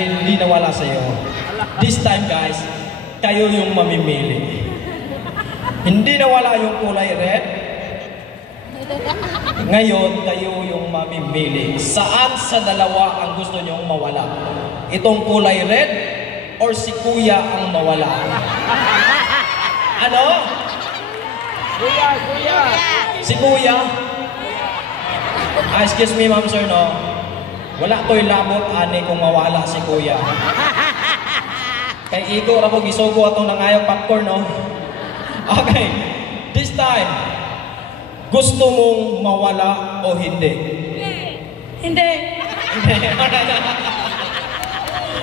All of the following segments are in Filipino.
dahil hindi nawala sa'yo. This time guys, kayo yung mamimili. Hindi nawala yung kulay red. Ngayon, kayo yung mamimili. Saan sa dalawa ang gusto nyong mawala? Itong kulay red or si Kuya ang mawala? Ano? Kuya! Si Kuya? Excuse me ma'am sir, no? Wala ko'y labot, ani kung mawala si Kuya. Kay Igo, ako gisugo atong nangayang popcorn, no? Okay, this time, gusto mong mawala o hindi? Hindi.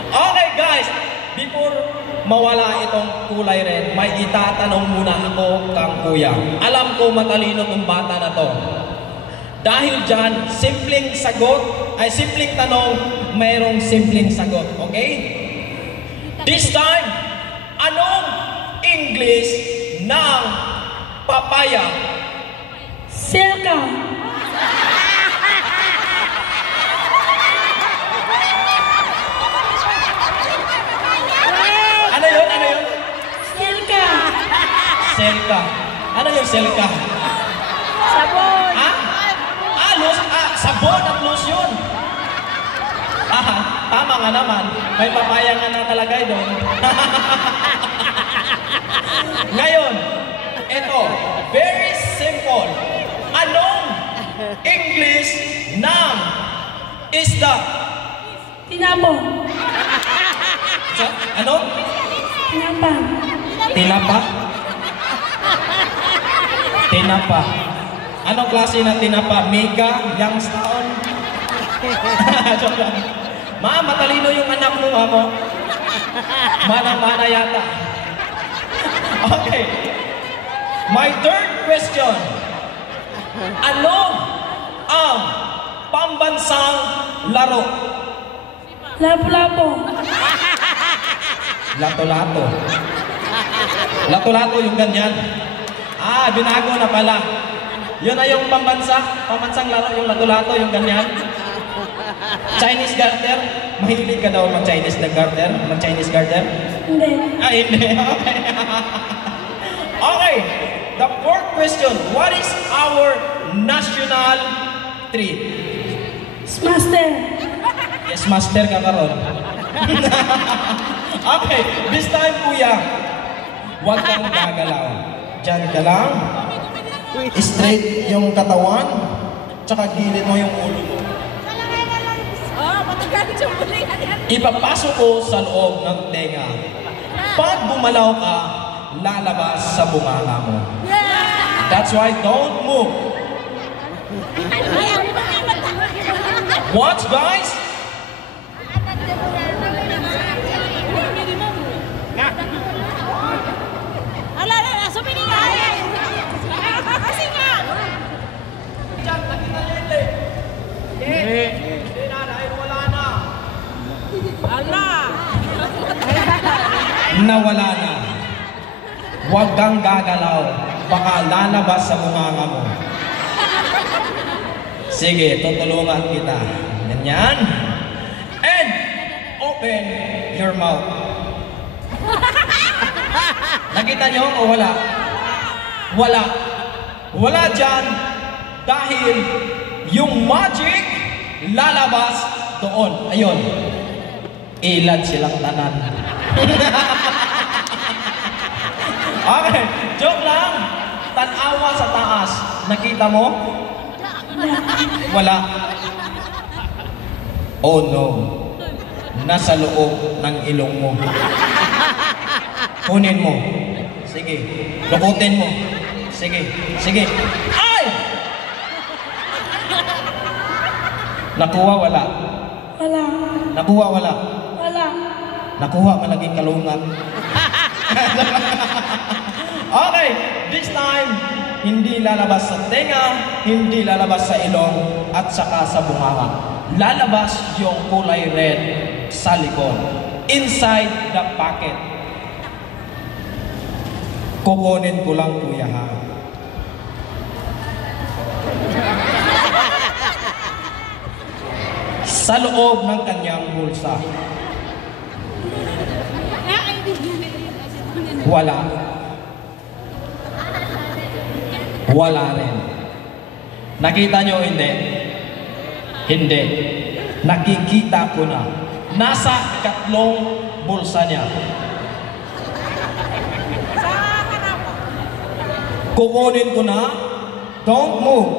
Okay guys, before mawala itong kulay red, may itatanong muna ako kang Kuya. Alam ko matalino tong bata na to. Dahil dyan, simpleng sagot, ay simpleng tanong, mayroong simpleng sagot, okay? This time, anong English ng papaya? Silka. Ano yun? Ano yun? Silka. Selka. Ano yung selka? Sabon. Ha? Sabon at lotion. Tama nga naman. May papaya nga nakalagay doon. Ngayon, ito, very simple. Anong English ng isda? Tinabo. Ano? Tinapa. Tinapa? Tinapa. Anong klase ng tinapa? Mega? Youngstown? Joke lang. Ma, matalino yung anak mo, mo. Manang-mana yata. Okay. My third question. Ano ang pambansang laro? Lapu-lapu. Lato-lato. Lato-lato yung ganyan. Binago na pala. Yun na yung pambansang laro, yung lato-lato, yung ganyan. Chinese garter? Mahilig ka daw mag-Chinese na garter? Mag-Chinese garter? Hindi. Hindi. Okay. Okay. The fourth question. What is our national tree? Master. Yes, master ka karon. Okay. This time, Kuya, huwag kang gagalaw. Diyan ka lang. Straight yung katawan, tsaka gilid mo yung ulo mo. Ipapasok ko sa loob ng tenga. Pag bumalaw ka, lalabas sa bunganga mo. That's why don't move. Watch, guys. Nawala na. Huwag kang gagalaw. Baka lalabas sa bunganga mo. Sige, tutulungan kita. Ganyan. And open your mouth. Nakita nyo o wala? Wala. Wala dyan dahil yung magic lalabas doon. Ayun. Ilad silang tanan. Okay, joke lang. Tanawa sa taas. Nakita mo? Wala. Oh no. Nasa loob ng ilong mo. Kunin mo. Sige. Lukutin mo. Sige. Sige. Ay! Nakuha, wala. Wala. Nakuha, wala. Wala. Nakuha, malaging kalungan. Okay, this time, hindi lalabas sa tenga, hindi lalabas sa ilong, at saka sa bunganga. Lalabas yung kulay red sa likod. Inside the pocket. Kukunin ko lang, Kuya, ha? Sa loob ng kanyang bulsa. Wala. Wala rin. Nakita nyo hindi? Hindi. Nakikita ko na. Nasa ikatlong bulsa niya. Kukunin ko na. Don't move.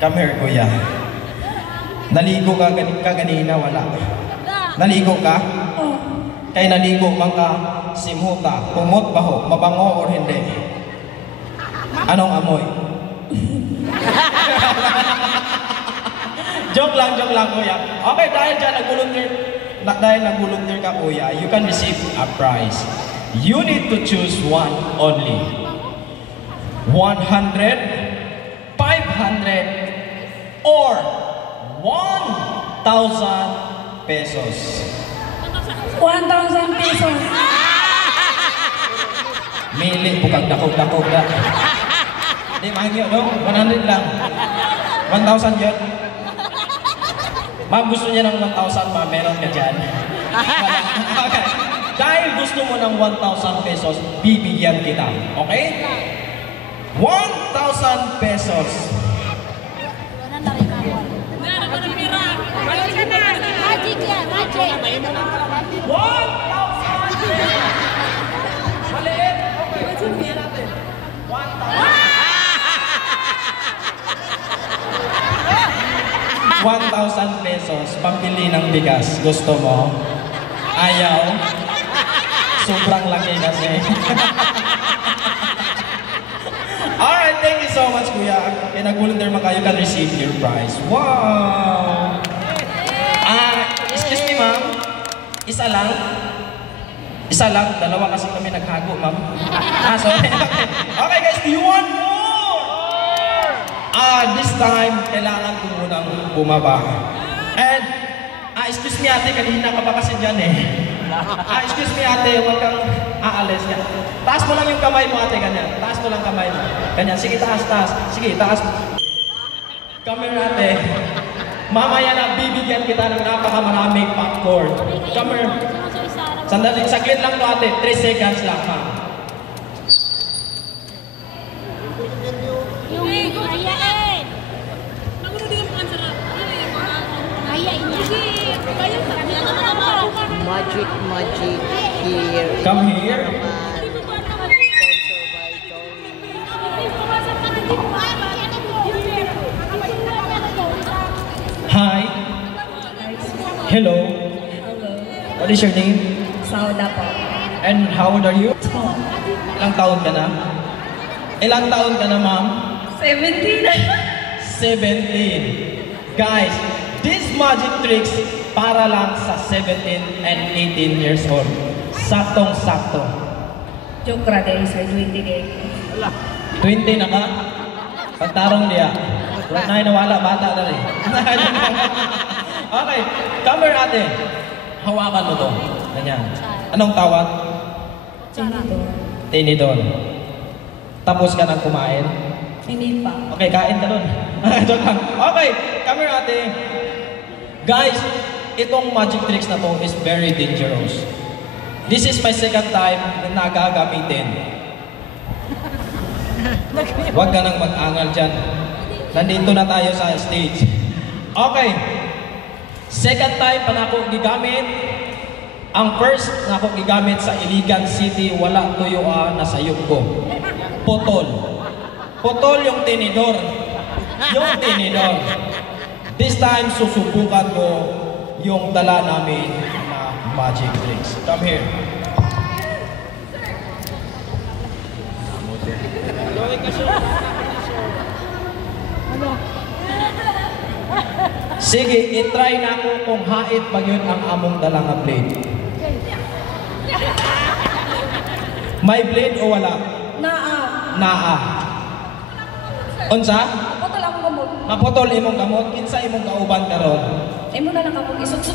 Come here, kuya. Naligo ka kanina, wala. Naligo ka? Oh. Kay naligo man ka, simhuta, kumot baho, mabango or hindi? Anong amoy? joke lang, kuya. Okay, dahil dyan nag-volunteer ka, kuya, you can receive a prize. You need to choose one only. 100, 500, or 1,000 pesos. 1,000 pesos. Mili, bukag dakog na. Di mahingyo, no? 100 lang. 1,000 yun. Ma'am, gusto niya ng 1,000, ma'am. Meron ka dyan. Okay. Dahil gusto mo ng 1,000 pesos, bibigyan kita. Okay? 1,000 pesos. Magic yan, magic. 1,000! Maliit? Okay. Bigyan natin. 1,000 pesos, pambili ng bigas. Gusto mo? Ayaw? Sobrang laki kasi. Alright, thank you so much, kuya. Kaya nag-volunteer man kayo, can receive your prize. Wow! Excuse me, ma'am. Isa lang? Isa lang? Dalawa kasi kami naghago, ma'am. Sorry. Okay, guys, do you want more? This time, kailangan ko munang bumaba. And, excuse me, ate, kanina ka ba kasi dyan eh? Excuse me, ate, huwag kang aalis yan. Taas mo lang yung kamay mo, ate, ganyan. Taas mo lang kamay mo. Ganyan, sige, taas. Sige, taas. Come here, ate. Mamaya na bibigyan kita ng napakamaraming popcorn. Come here. Sandali, saglit lang to, ate. 3 seconds lang, ma'am. Magic here. Come here. Sponsored by Tony. Hi. Hello. Hello. What is your name? Sauda po. And how old are you? 12. Ilang taon ka na? Ilang taon ka na, ma'am? 17. 17. Guys, these magic tricks para lang sa 17 and 18 years old. Saktong-sakto. Joke ra dahil sa 20 day. 20 na ka? Pagtarong diya. Wala na nawala, bata na rin. Okay, come here, ate. Hawakan mo to. Ganyan. Anong tawag? Tinidor. Tinidor. Tapos ka nang kumain? Hindi pa. Okay, kain ka nun. Joke lang. Okay, come here, ate. Guys, itong magic tricks na to is very dangerous. This is my second time na nagagamitin. Huwag ka nang mag-angal dyan. Nandito na tayo sa stage. Okay. Second time pa na ako gigamit. Ang first na ako gigamit sa Iligan City, wala tuyo nasa yug ko. Putol. Putol yung tinidor. Yung tinidor. This time, susubukan ko yung dala namin na magic tricks. Come here. Sige, itry na ko kung hait ba yun ang among dala nga blade. May blade o wala? Naa. Naa. Unsa? Ako talagang gamot. Maputol imong kamot, kinsa imong kauban karon? Eh mo na lang ako isuksok.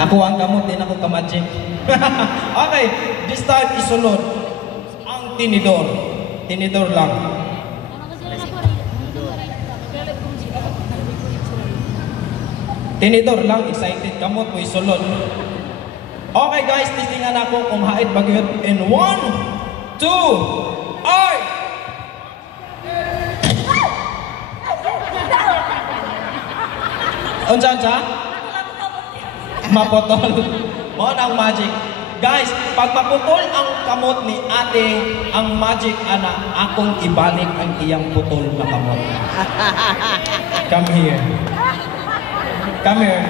Ako ang kamot, din ako ka-magic. Okay, this time isunod ang tinidor. Tinidor lang. Tinidor lang, excited kamot mo isulod. Okay guys, titingan ako kung hait bagyot in 1, 2, ay! Unsa? Maputol. Mo ang magic. Guys, pag maputol ang kamot ni ate, ang magic ana akong ibalik ang iyang putol na kamot. Come here. Come here.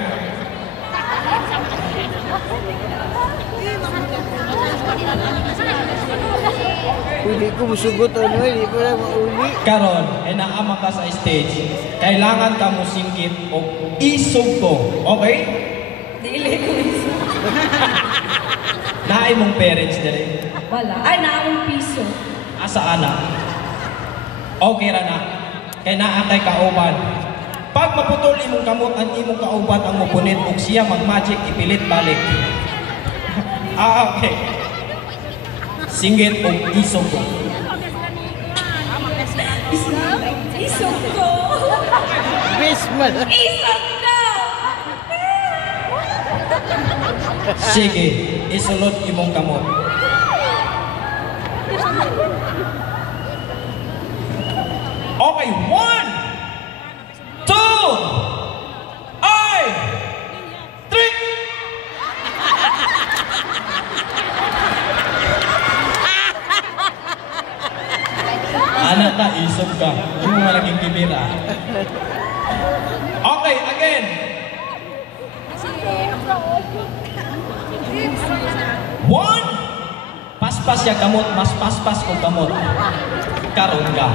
Uli ko musugot ano, hindi ko na mauli. Karon, inaama ka sa stage. Kailangan ka mo singkit o isog ko. Okay? Dili ko iso. Naay mong parents dire. Wala. Ay, naamong piso. Asa ana? Okay ra na. Kay naa kay kauban. Pag maputol imong kamot ang imong kauban ang mupunit ug siya mag-magic ipilit balik. Okay. Singgit o isog ko. Isog ko. Bismal. Isog ko! Sige, isulod imong kamot. Okay, 1, 2, ay! 3! Anak ka, isog ka. Hindi mo malaging kimira. Okay, again. 1, paspas ya kamot, mas paspas ko kamot. Karon ka.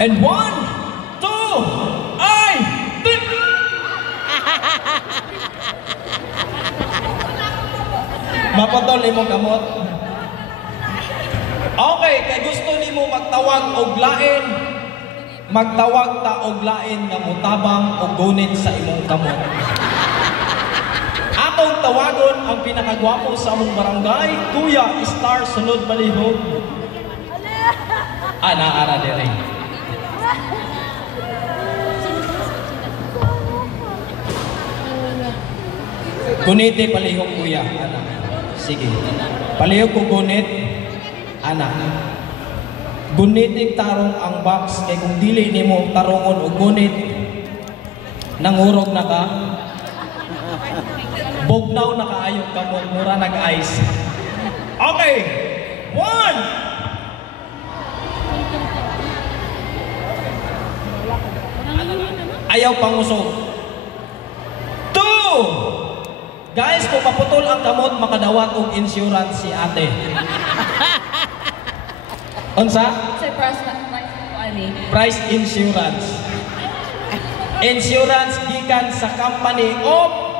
And 1, 2, ay! Mapatol imong kamot. Okay, kay gusto nimo magtawag og lain, magtawag ta og lain nga mutabang og gunit sa imong kamot. Atong tawagon ang pinakagwapo sa among barangay, Kuya Star Sunod Balihog. Ana ara dire. Gunite palihog kuya, ana. Sige. Palihog ko gunit, ana. Gunitig tarong ang box kay kung dili nimo tarongon og gunit, nangurog na ka. Bugnaw na kaayo ka mo, mura nag-ice. Okay. 1. Ayaw pangusog. 2. Guys, kung maputol ang kamot, makadawat og insurance si ate. Unsa? Sa price ani. Price insurance. Insurance gikan sa company of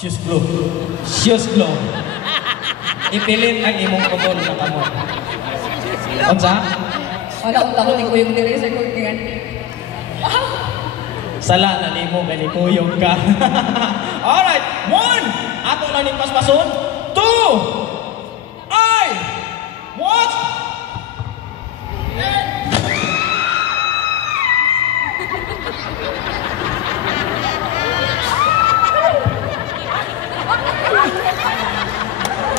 Shoes Glow. Shoes Glow. Ipilit ang imong putol na kamot. Unsa? Wala akong takot ni Kuyong diri sa kutingan. Sala na nimo kay nikuyog ka. Alright, 1. Ato na ning paspason. 2. Ay! What?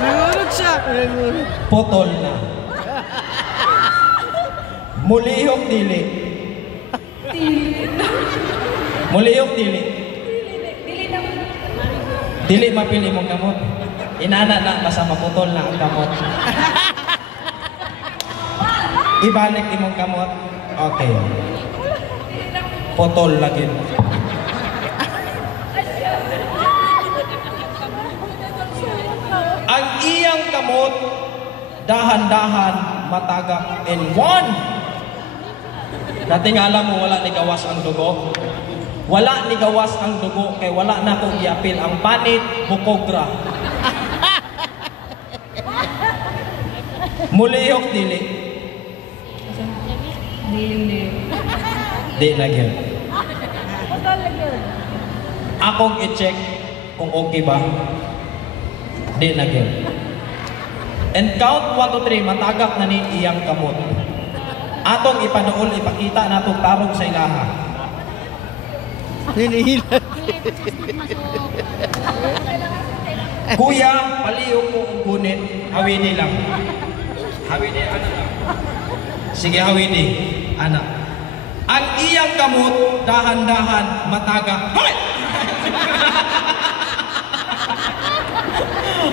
Nangurot siya. Nangurot. Putol na. Mulihok dili. Mulihok dili. Dili na. Dili mapili mong kamot. Inana na basta maputol na ang kamot. Ibalik imong kamot. Okay. Putol lagi. Ang iyang kamot dahan-dahan matagak in 1. Natingala mo wala ni gawas ang dugo. Wala ni gawas ang dugo kay wala na kong iapil ang panit bukogra. Mulihok dili. Dili. Di na gyud. Total lang yun. Akong i-check kung okay ba. Di na gyud. And count 1 to 3, matagak na ni iyang kamot. Atong ipanuol, ipakita natong tarong sa ilaha. Hinihila. Kuya, paliw ko ang gunit, hawini lang. Hawini, anak lang. Sige, hawini, anak. Ang iyang kamot, dahan-dahan, matagak. Hoy!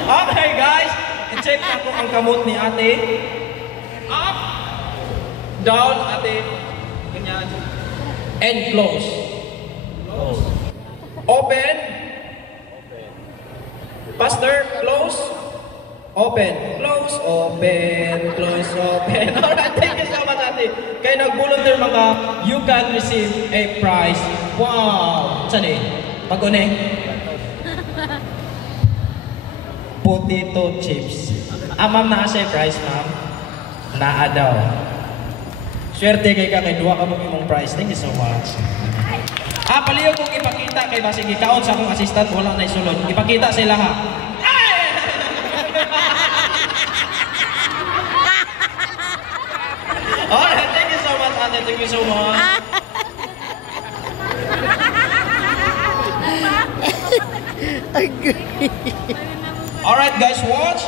Okay guys, i-check na ko ang kamot ni ate. Up, down, ate. Ganyan. And close. Close. Open. Pastor, close. Open. Close. Open. Close. Open. Alright, thank you so much, ate. Kaya nag-volunteer mga, you can receive a prize. Wow! Saan eh? Pag-une? Potato chips. Ma'am, naa siya prize, ma'am? Naa daw. Swerte kay ka, kay duwa ka mong imong prize. Thank you so much. Paliyo kong ipakita kay Basig. Ikaon sa akong assistant, wala na isulod. Ipakita sila ha. Alright, thank you so much, ate. Thank you so much. Alright guys, watch.